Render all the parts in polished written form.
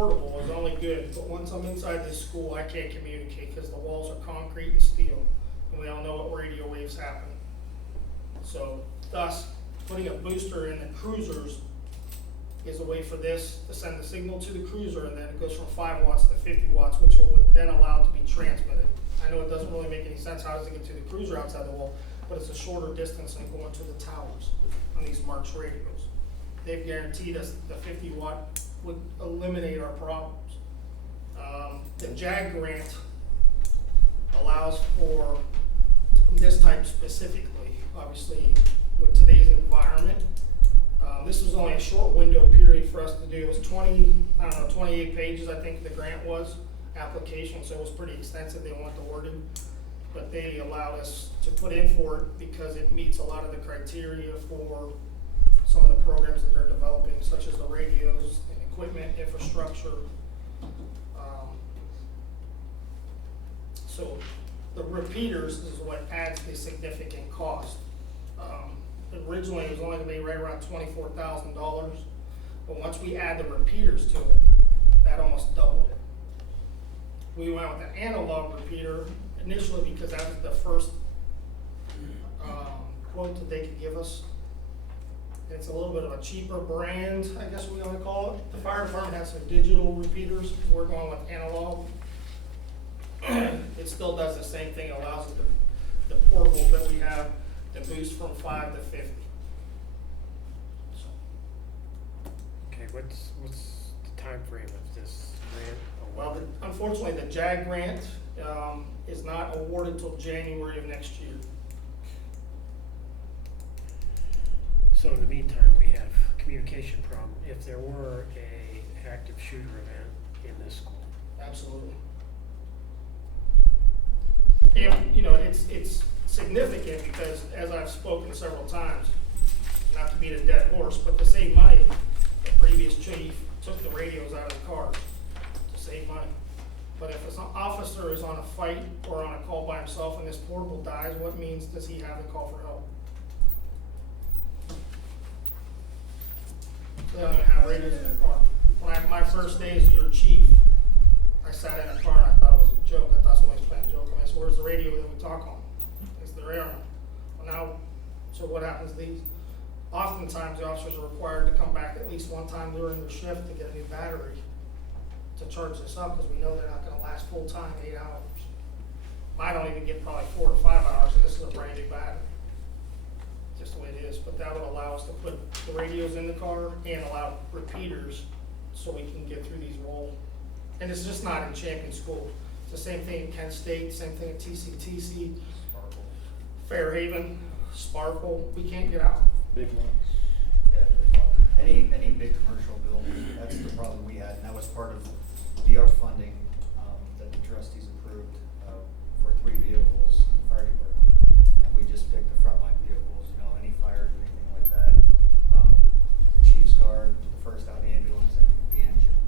portable is only good, but once I'm inside this school, I can't communicate because the walls are concrete and steel, and we all know what radio waves happen. So thus, putting a booster in the cruisers is a way for this to send the signal to the cruiser, and then it goes from 5 watts to 50 watts, which would then allow it to be transmitted. I know it doesn't really make any sense, how does it get to the cruiser outside the wall, but it's a shorter distance than going to the towers on these Marks radios. They've guaranteed us the 50 watt would eliminate our problems. The JAG grant allows for this type specifically, obviously with today's environment. This was only a short window period for us to do. It was 28 pages, I think the grant was, application, so it was pretty extensive. They want the wording, but they allowed us to put in for it because it meets a lot of the criteria for some of the programs that they're developing, such as the radios and equipment, infrastructure. So the repeaters is what adds the significant cost. Originally, it was only going to be right around $24,000, but once we add the repeaters to it, that almost doubled it. We went with an analog repeater initially because that was the first quote that they could give us. It's a little bit of a cheaper brand, I guess we want to call it. The fire department has some digital repeaters. We're going with analog. It still does the same thing. It allows it the portable that we have to boost from 5 to 50. So. Okay, what's the time frame of this grant? Well, unfortunately, the JAG grant is not awarded till January of next year. So in the meantime, we have communication problem. If there were a active shooter event in this school. Absolutely. And, you know, it's significant because, as I've spoken several times, not to beat a dead horse, but to save money, the previous chief took the radios out of the cars to save money. But if an officer is on a fight or on a call by himself and this portable dies, what means does he have to call for help? They don't even have radios in their car. When my first day as your chief, I sat in a car and I thought it was a joke. I thought somebody was playing a joke. I said, "Where's the radio that we talk on?" It's the air. Well, now, so what happens? Oftentimes the officers are required to come back at least one time during their shift to get a new battery to charge this up because we know they're not going to last full time 8 hours. I don't even get probably 4 to 5 hours, and this is a brand new battery. Just the way it is, but that would allow us to put the radios in the car and allow repeaters so we can get through these walls. And it's just not in Champion School. It's the same thing in Kent State, same thing at TCTC, Fairhaven, Sparkle. We can't get out. Big ones. Yeah, any big commercial building, that's the problem we had, and that was part of the ARP funding that the trustees approved for 3 vehicles in the fire department. And we just picked the frontline vehicles, you know, any fires or anything like that. The chief's car, the first out ambulance, and the engine.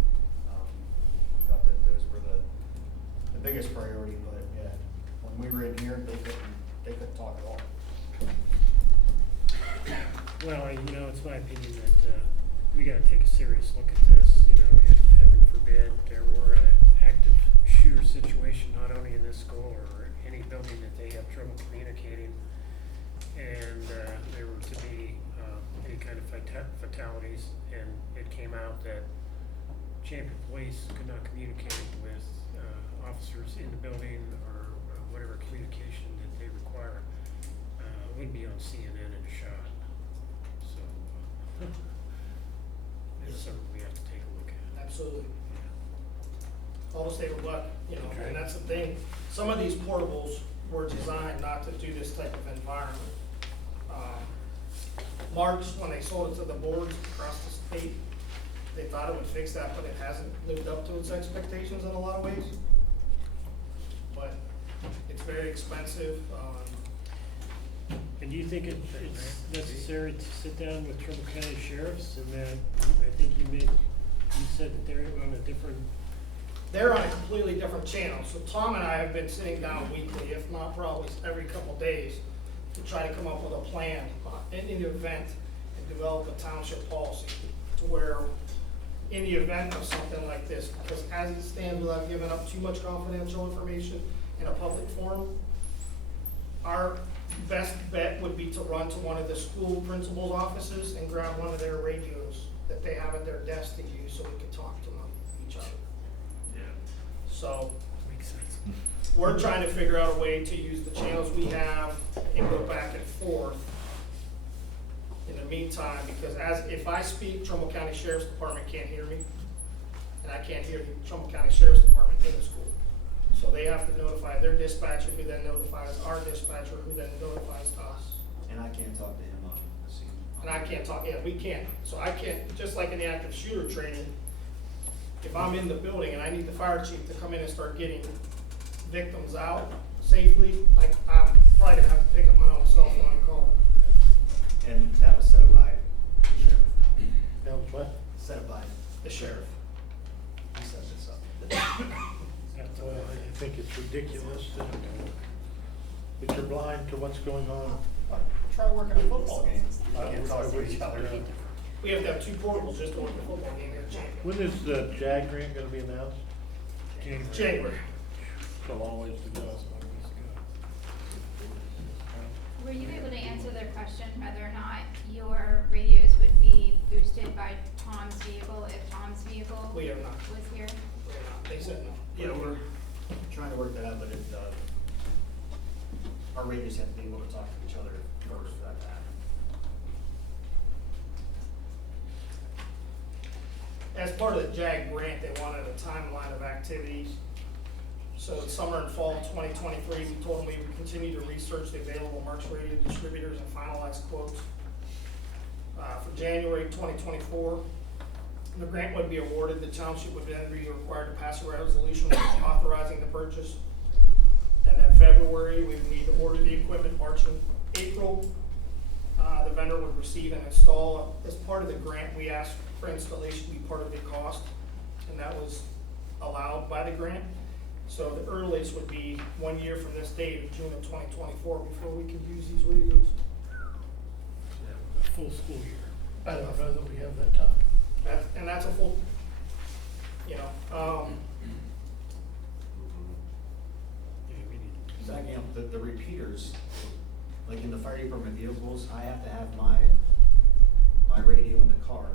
We thought that those were the biggest priority, but yeah, when we were in here, they couldn't talk at all. Well, you know, it's my opinion that we got to take a serious look at this. You know, if heaven forbid there were an active shooter situation, not only in this school or any building that they have trouble communicating, and there were to be any kind of fatalities, and it came out that Champion Police could not communicate with officers in the building or whatever communication that they require, it wouldn't be on CNN in a shot. So it's something we have to take a look at. Absolutely. Yeah. Almost they were luck, you know, Okay. and that's the thing. Some of these portables were designed not to do this type of environment. Marks, when they sold it to the boards across the state, they thought it would fix that, but it hasn't lived up to its expectations in a lot of ways. But it's very expensive. And do you think it's necessary to sit down with Trumbull County sheriffs, and that, I think you said that they're on a different. They're on a completely different channel. So Tom and I have been sitting down weekly, if not probably every couple days, to try to come up with a plan in the event and develop a township policy to where in the event of something like this, because as it stands, without giving up too much confidential information in a public forum, our best bet would be to run to one of the school principal's offices and grab one of their radios that they have at their desk to use, so we can talk to each other. Yeah. So, Makes sense. we're trying to figure out a way to use the channels we have and go back and forth in the meantime, because if I speak, Trumbull County Sheriff's Department can't hear me, and I can't hear the Trumbull County Sheriff's Department in the school. So they have to notify their dispatcher, who then notifies our dispatcher, who then notifies us. And I can't talk to him on the scene. And I can't talk, yeah, we can't. So I can't, just like in the active shooter training, if I'm in the building and I need the fire chief to come in and start getting victims out safely, I'm probably gonna have to pick up my own cell phone and call. And that was set up by the sheriff. That was what? Set up by the sheriff. He set this up. I think it's ridiculous that you're blind to what's going on. Try working a football game. You can't talk to each other. We have to have two portables just to work the football game here at Champion. When is the JAG grant gonna be announced? January. It's a long ways to go. Were you able to answer their question whether or not your radios would be boosted by Tom's vehicle if Tom's vehicle We are not. was here? We're not. They said no. Yeah, we're trying to work that out, but our radios have to be able to talk to each other first for that to happen. As part of the JAG grant, they wanted a timeline of activities. So in summer and fall of 2023, we told them we would continue to research the available Mercs radio distributors and finalize quotes. For January 2024, the grant would be awarded. The township would then be required to pass a resolution authorizing the purchase. And then February, we would need to order the equipment. March and April, the vendor would receive and install. As part of the grant, we asked for installation to be part of the cost, and that was allowed by the grant. So the earliest would be 1 year from this date of June of 2024 before we could use these radios. A full school year. I don't know that we have that time. And that's a full, you know, Yeah, we need. So again, the repeaters, like in the fire department vehicles, I have to have my radio in the car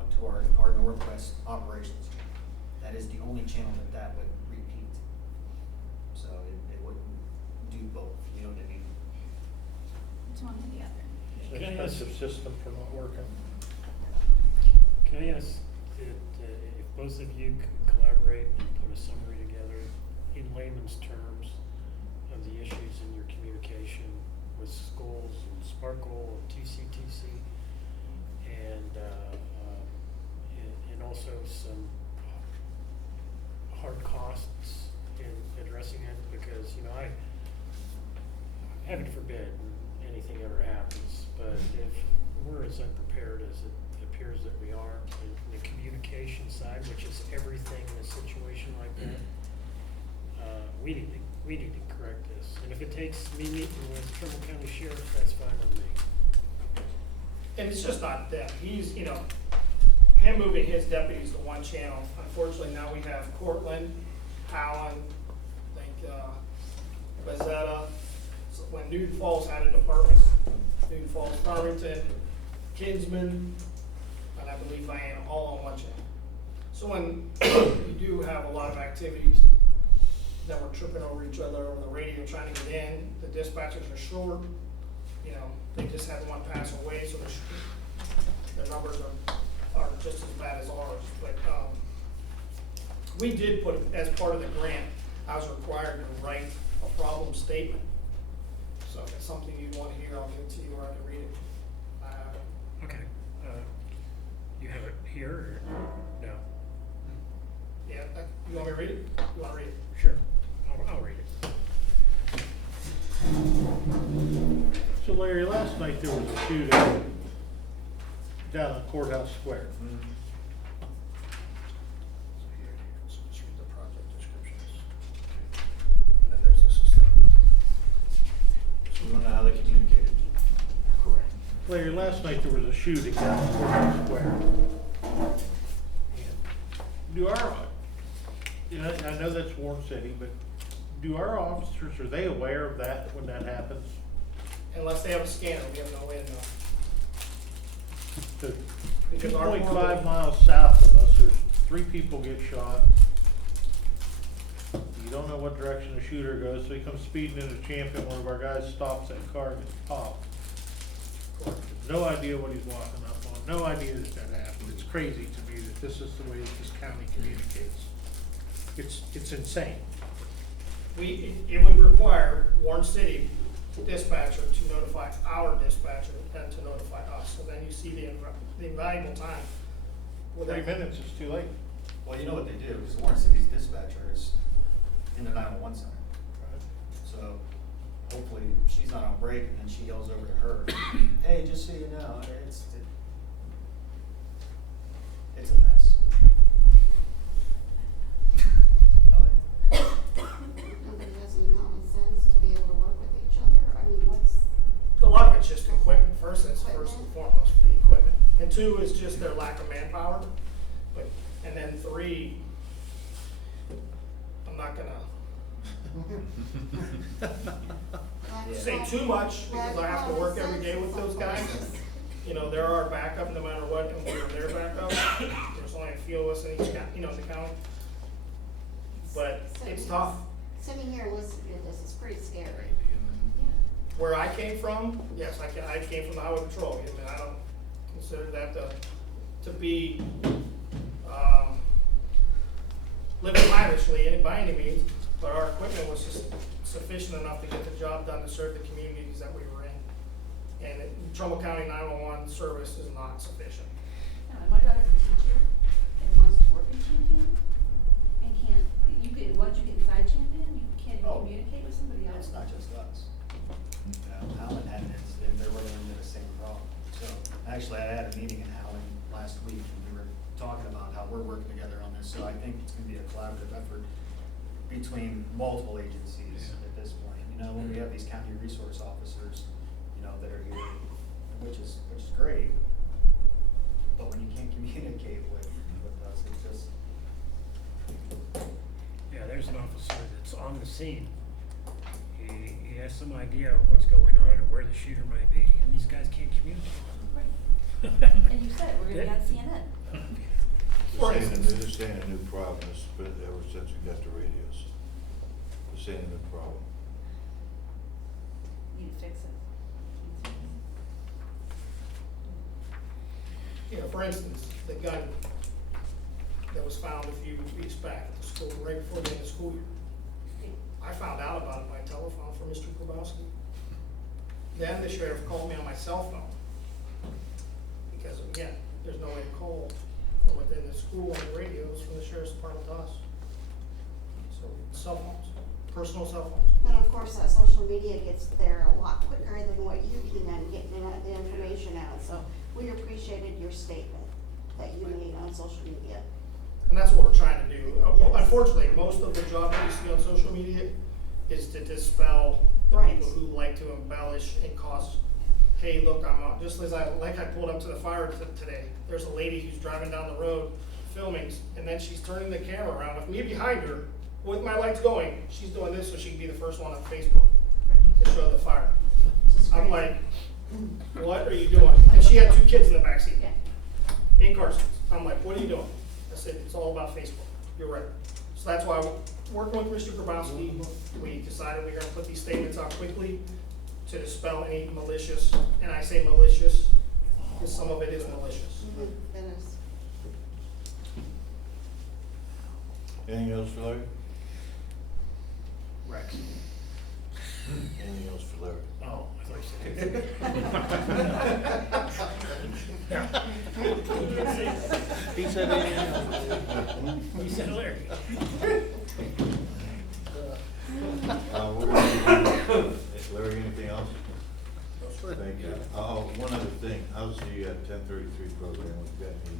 onto our northwest operations. That is the only channel that would repeat. So it wouldn't do both, you know what I mean? It's one or the other. It's an Can I ask- expensive system for not working. Can I ask that if both of you could collaborate and put a summary together in layman's terms of the issues in your communication with schools and Sparkle and TCTC, and also some hard costs in addressing it, because, you know, heaven forbid anything ever happens, but if we're as unprepared as it appears that we are, in the communication side, which is everything in a situation like that, we need to correct this. And if it takes me meeting with Trumbull County Sheriff, that's fine with me. and it's just not them. He's, you know, him moving his deputies to one channel. Unfortunately, now we have Cortland, Allen, Bezetta. So when Newton Falls had a department, Newton Falls, Farmington, Kinsman, and I believe Vienna, all on one channel. So when you do have a lot of activities that we're tripping over each other over the radio trying to get in, the dispatchers are short, you know, they just had one pass away, so the numbers are just as bad as ours. But we did put, as part of the grant, I was required to write a problem statement. So if it's something you want to hear, I'll give it to you, or I can read it. Okay. You have it here or no? Yeah, you want me to read it? You want to read it? Sure. I'll read it. So Larry, last night there was a shooting down at Courthouse Square. So here, so just read the project descriptions. And then there's the system. So we don't know how they communicated. Correct. Larry, last night there was a shooting down at Courthouse Square. do our, you know, I know that's Warren City, but do our officers, are they aware of that when that happens? Unless they have a scanner, we have no way to know. The Because our 2.5 miles south of us, there's 3 people get shot. You don't know what direction the shooter goes, so he comes speeding into Champion, one of our guys stops that car and gets popped. No idea what he's walking up on, no idea that that happened. It's crazy to me that this is the way that this county communicates. It's insane. It would require Warren City dispatcher to notify our dispatcher and to notify us, so then you see the invaluable time. 3 minutes is too late. Well, you know what they do, because Warren City's dispatcher is in the 911 center. So hopefully she's not on break and then she yells over to her, hey, just so you know, it's a mess. Nobody has any common sense to be able to work with each other? I mean, what's, A lot of it's just equipment, first and foremost, the equipment. And 2 is just their lack of manpower, and then 3, I'm not gonna say too much, because I have to work every day with those guys. You know, they're our backup no matter what, and we're their backup. There's only a few of us in each, in the county. But it's tough. sitting here listening to this is pretty scary. Where I came from, yes, I came from the highway patrol. I mean, I don't consider that to be, living lavishly by any means, but our equipment was just sufficient enough to get the job done to serve the communities that we were in. And Trumbull County 911 service is not sufficient. My daughter's a teacher and wants to work in Champion and can't, once you get inside Champion, you can't even communicate with somebody else. It's not just us. You know, Howland had an incident, they're running into the same problem. So, actually, I had a meeting in Howland last week, and we were talking about how we're working together on this, so I think it's gonna be a collaborative effort between multiple agencies at this point. You know, when we have these county resource officers, you know, that are here, which is great, but when you can't communicate with us, it's just. Yeah, there's an officer that's on the scene. He has some idea of what's going on or where the shooter might be, and these guys can't communicate. And you said it, we're gonna be on CNN. They're saying a new problem, but ever since we got the radios. They're saying a new problem. You need to fix it. You know, for instance, the gun that was found a few weeks back at the school, right before the end of the school year. I found out about it by telephone from Mr. Grabowski. Then the sheriff called me on my cell phone. Because again, there's no way to call from within the school on the radios from the sheriff's department to us. So cell phones, personal cell phones. And of course, that social media gets there a lot quicker than what you can getting the information out. So we appreciated your statement that you made on social media. And that's what we're trying to do. Yes. Unfortunately, most of the job that you see on social media is to dispel the Right. people who like to embellish and cause, hey, look, I'm out. Just as I pulled up to the fire today, there's a lady who's driving down the road filming, and then she's turning the camera around with me behind her, with my lights going. She's doing this so she can be the first one on Facebook to show the fire. I'm like, what are you doing? And she had 2 kids in the backseat, in car seats. I'm like, what are you doing? I said, it's all about Facebook. You're right. So that's why, working with Mr. Grabowski, we decided we're gonna put these statements out quickly to dispel any malicious, and I say malicious, because some of it is malicious. That is. Anything else for Larry? Rex. Anything else for Larry? Oh, I thought you said. He said anything else? He said Larry. Larry, anything else? Thank you. One other thing, how's the 1033 program with Bethany?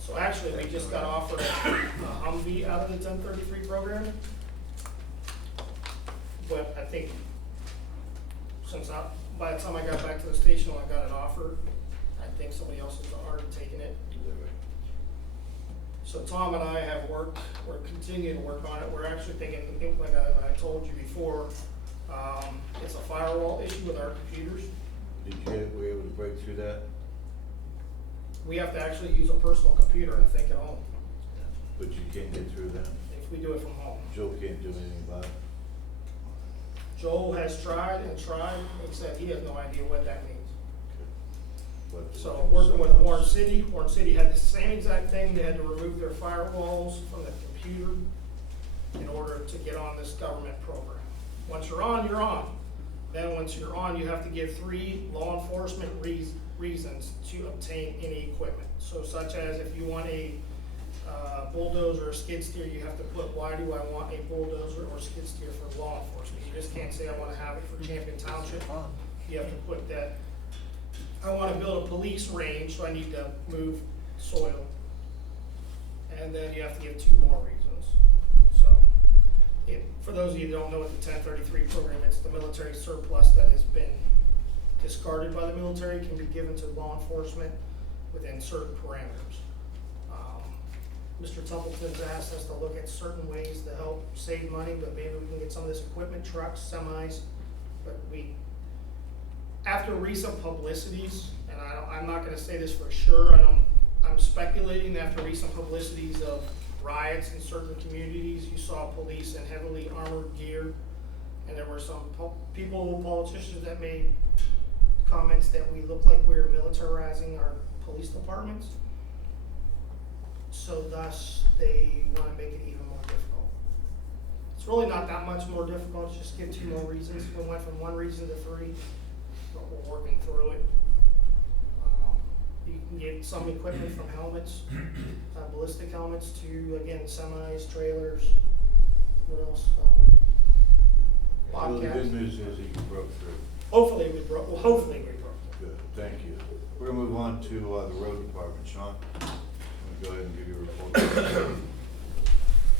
So actually, we just got offered a Humvee out of the 1033 program. But I think by the time I got back to the station, I got an offer. I think somebody else has already taken it. So Tom and I have worked, we're continuing to work on it. We're actually thinking, like I told you before, it's a firewall issue with our computers. Were you able to break through that? We have to actually use a personal computer, I think, at home, But you can't get through that? if we do it from home. Joe can't do anything about it? Joel has tried and tried, except he has no idea what that means. What- So working with Warren City had the same exact thing. They had to remove their firewalls from the computer in order to get on this government program. Once you're on, you're on. Then once you're on, you have to give 3 law enforcement reasons to obtain any equipment. So such as if you want a bulldozer or skid steer, you have to put, why do I want a bulldozer or skid steer for law enforcement? You just can't say I wanna have it for Champion Township. You have to put that, I wanna build a police range, so I need to move soil. And then you have to give 2 more reasons. So, for those of you that don't know what the 1033 program, it's the military surplus that has been discarded by the military, can be given to law enforcement within certain parameters. Mr. Templeton's asked us to look at certain ways to help save money, but maybe we can get some of this equipment, trucks, semis, but after recent publicities, and I'm not gonna say this for sure, I'm speculating after recent publicities of riots in certain communities, you saw police in heavily armored gear, and there were some politicians that made comments that we look like we're militarizing our police departments. So thus, they wanna make it even more difficult. It's really not that much more difficult, just give 2 more reasons. We went from 1 reason to 3, but we're working through it. You can get some equipment from helmets, ballistic helmets to, again, semis, trailers, what else? Well, the Bobcats. good news is that you broke through. Hopefully we broke through. Good, thank you. We're gonna move on to, the road department. Sean, I'm gonna go ahead and give you a report.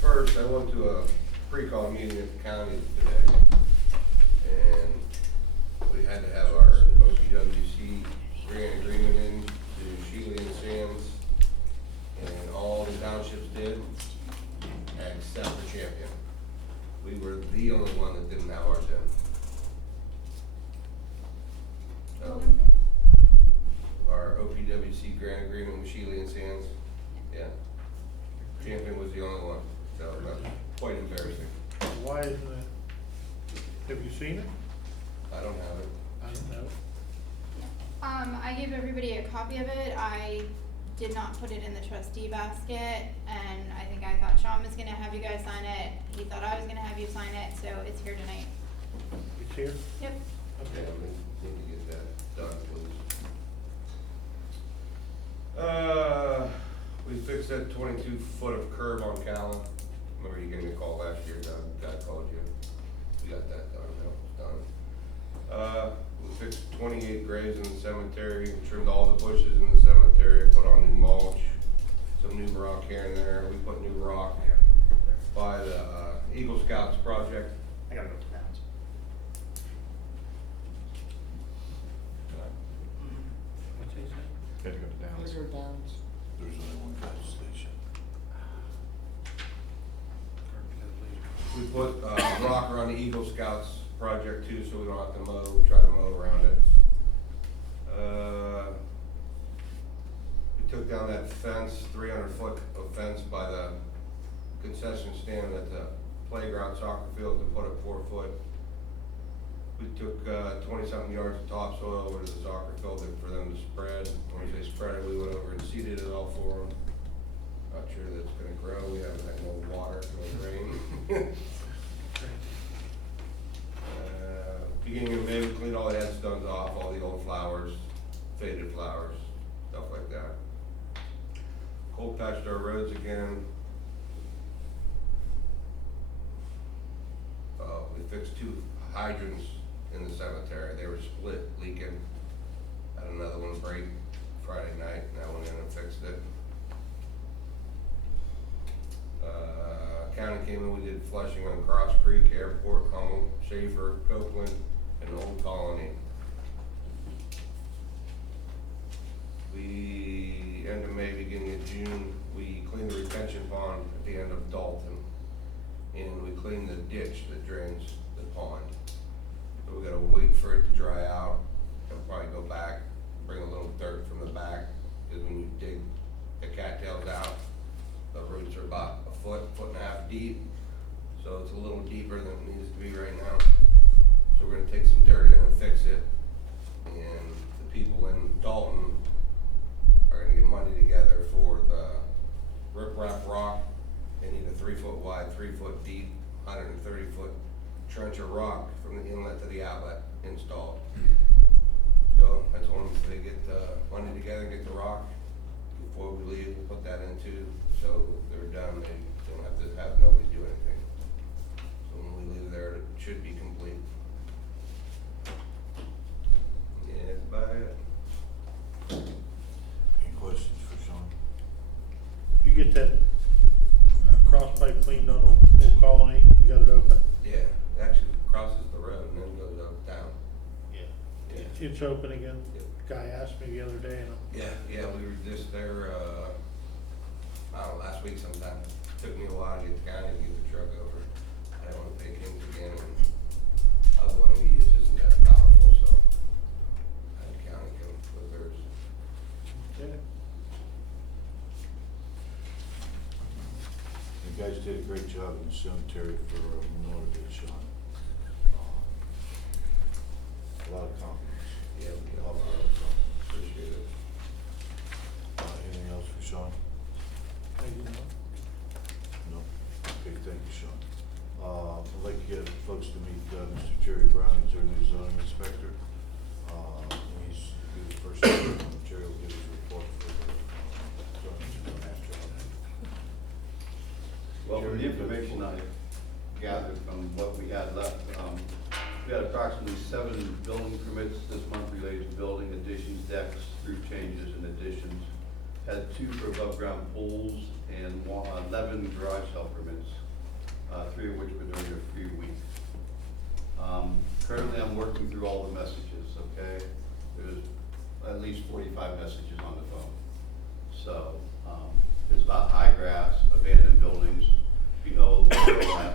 First, I went to a pre-call meeting at the county today, and we had to have our OPWC grant agreement in to Shealy and Sands, and all the townships did, except for Champion. We were the only one that didn't have ours in. So, our OPWC grant agreement with Shealy and Sands, yeah. Champion was the only one, so that's quite embarrassing. Why isn't it? Have you seen it? I don't have it. I don't know. I gave everybody a copy of it. I did not put it in the trustee basket, and I think I thought Sean was gonna have you guys sign it. He thought I was gonna have you sign it, so it's here tonight. It's here? Yep. Okay, we need to get that done, please. We fixed that 22-foot of curb on Callan. Remember you gave me a call last year, God called you. We got that done, now it's done. We fixed 28 graves in the cemetery, we trimmed all the bushes in the cemetery, put on new mulch, some new rock here and there. We put new rock by the Eagle Scouts project. I gotta go to Downs. What's he saying? Gotta go to Downs. There's only one gas station. We put rock around the Eagle Scouts project too, so we don't have to try to mow around it. We took down that fence, 300-foot of fence by the concession stand at the playground soccer field to put it 4 foot. We took 20-something yards of topsoil over to the soccer field for them to spread. When they spread it, we went over and seeded it all for them. Not sure that it's gonna grow. We haven't had no water, no rain. Beginning of May, we cleaned all the headstones off, all the old flowers, faded flowers, stuff like that. Cold patched our roads again. We fixed 2 hydrants in the cemetery. They were split, leaking. Had another one break Friday night, and I went in and fixed it. County came in, we did flushing on Cross Creek, Airport, Hummel, Schaefer, Copeland, and Old Colony. We, end of May, beginning of June, we cleaned the retention pond at the end of Dalton, and we cleaned the ditch that drains the pond. But we gotta wait for it to dry out, and probably go back, bring a little dirt from the back, because when you dig the cattails out, the roots are about a foot and a half deep, so it's a little deeper than it needs to be right now. So we're gonna take some dirt in and fix it, and the people in Dalton are gonna get money together for the riprap rock. They need a 3-foot wide, 3-foot deep, 130-foot trench of rock from the inlet to the outlet installed. So I told them if they get the money together and get the rock, before we leave, we'll put that into, so they're done, they don't have to have nobody do anything. So when we leave there, it should be complete. Yeah, that's about it. Any questions for Sean? You get that cross pipe cleaned on Old Colony, you got it open? Yeah, it actually crosses the road and then goes up down. Yeah. Yeah. It's open again? Yep. Guy asked me the other day, and Yeah, we were just there, I don't know, last week sometime. Took me a while to get the county to get the truck over. I didn't wanna pay Kings again, and other one we use isn't that powerful, so I had the county come with theirs. okay. You guys did a great job in the cemetery for Memorial Day, Sean. A lot of compliments. Yeah, we can A all, lot of compliments. appreciate it. Anything else for Sean? No? Okay, thank you, Sean. I'd like to get folks to meet Mr. Jerry Brown, he's our new zoning inspector. He's the first person, Jerry will give his report for the zoning inspector. Well, from the information I gathered from what we had left, we had approximately 7 building permits this month related to building additions, decks, roof changes and additions. Had 2 for above ground pools and 11 garage sale permits, 3 of which were during a free week. Currently I'm working through all the messages, okay? There's at least 45 messages on the phone. So, it's about high grass, abandoned buildings, Behold,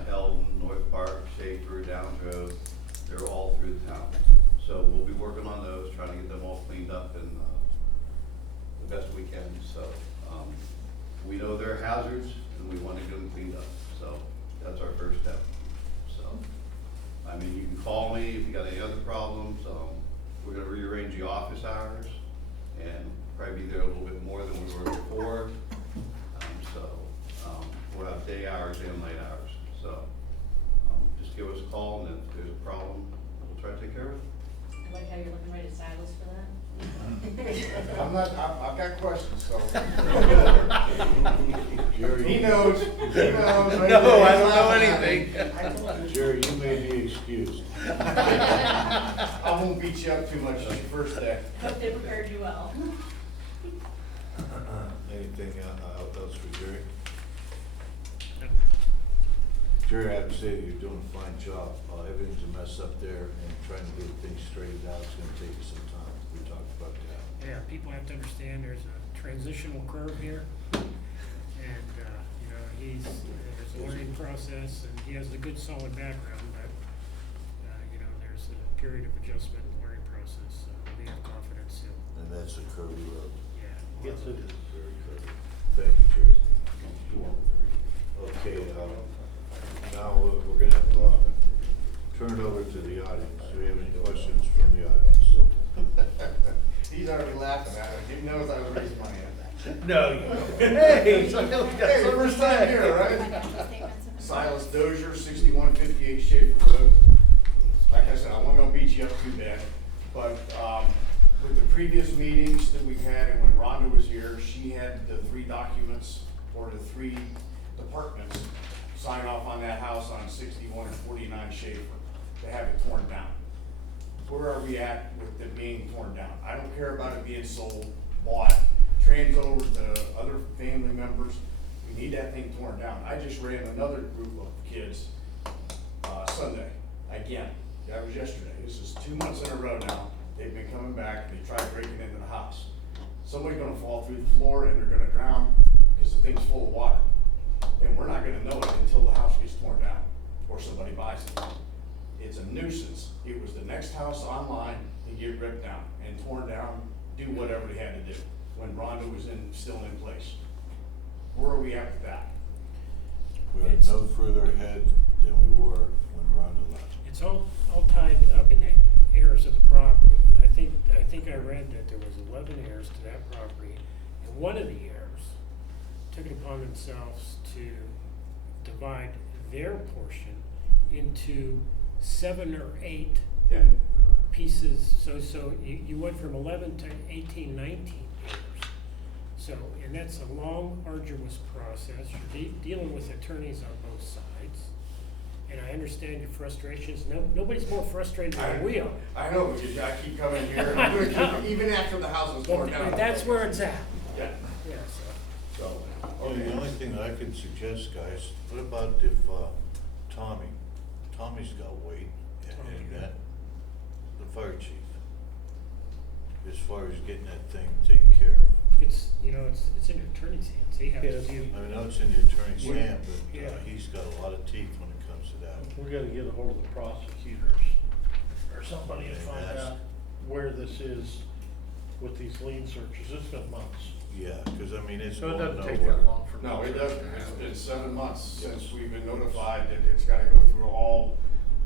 Eldon, North Park, Schaefer, Downs Road, they're all through the town. So we'll be working on those, trying to get them all cleaned up and, the best we can, so, we know they're hazards and we want to get them cleaned up, so that's our first step, so. I mean, you can call me if you got any other problems, we're gonna rearrange the office hours and probably be there a little bit more than we were before. We'll have day hours and night hours, so, just give us a call and if there's a problem, we'll try to take care of it. I like how you're looking right at Silas for that. I've got questions, so. Jerry, He knows. Right No, there. I don't know anything. Jerry, you may be excused. I won't beat you up too much on your first day. Hope they prepared you well. Anything else for Jerry? Jerry, I have to say that you're doing a fine job. Everything's a mess up there and trying to get things straightened out, it's gonna take you some time. We talked about that. Yeah, people have to understand there's a transitional curve here. And, you know, there's a learning process and he has a good solid background, but, you know, there's a period of adjustment and learning process, so we have confidence in, And that's a curvy road. yeah. Gets it. Very curvy. Thank you, Jerry. Okay, now we're gonna turn it over to the audience. Do we have any questions from the audience? He's already laughing at me. He knows I was raising my hand. No, you don't. Hey, Hey, first time here, right? Statements of Silas Dozier, 6158 Schaefer Road. Like I said, I wasn't gonna beat you up too bad, but, with the previous meetings that we had and when Rhonda was here, she had the 3 documents for the 3 departments sign off on that house on 61 and 49 Schaefer to have it torn down. Where are we at with it being torn down? I don't care about it being sold, bought, transferred over to other family members. We need that thing torn down. I just ran another group of kids, Sunday, again. That was yesterday. This is 2 months in a row now. They've been coming back and they tried breaking into the house. Somebody's gonna fall through the floor and they're gonna drown, because because the thing's full of water. And we're not gonna know it until the house gets torn down, or somebody buys it. It's a nuisance. It was the next house online to get ripped down and torn down, do whatever they had to do, when Rhonda was still in place. Where are we at with that? We are no further ahead than we were when Rhonda left. It's all tied up in the heirs of the property. I think I read that there was 11 heirs to that property, and one of the heirs took it upon themselves to divide their portion into 7 or 8 Yeah. pieces. So you went from 11 to 18, 19 heirs. So, and that's a long, arduous process. You're dealing with attorneys on both sides. And I understand your frustrations. Nobody's more frustrated than we are. I know, because I keep coming here, and I'm gonna keep, even after the house was torn down. But that's where it's at. Yeah, Yeah, so. so, Well, okay. the only thing that I could suggest, guys, what about if, Tommy's got weight, and that, the fire chief, as far as getting that thing taken care of. It's in the attorney's hands. He has Yes. to do. I know it's in the attorney's hand, but, Yeah. he's got a lot of teeth when it comes to that. We gotta get a hold of the prosecutors or somebody and Okay, find that's- out where this is with these lien searches. It's been months. Yeah, cause I mean, it's So it going doesn't take nowhere. that long for. No, them it to- doesn't. It's been 7 months since we've been notified that it's gotta go through all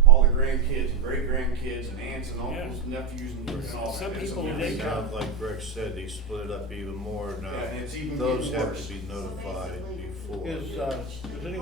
the grandkids and great-grandkids and aunts and uncles, and nephews and all that. Some And so people, we they think Sounds like Greg said, he split it up even more now. Yeah, and it's even Those getting have worse. to be notified before. Is anyone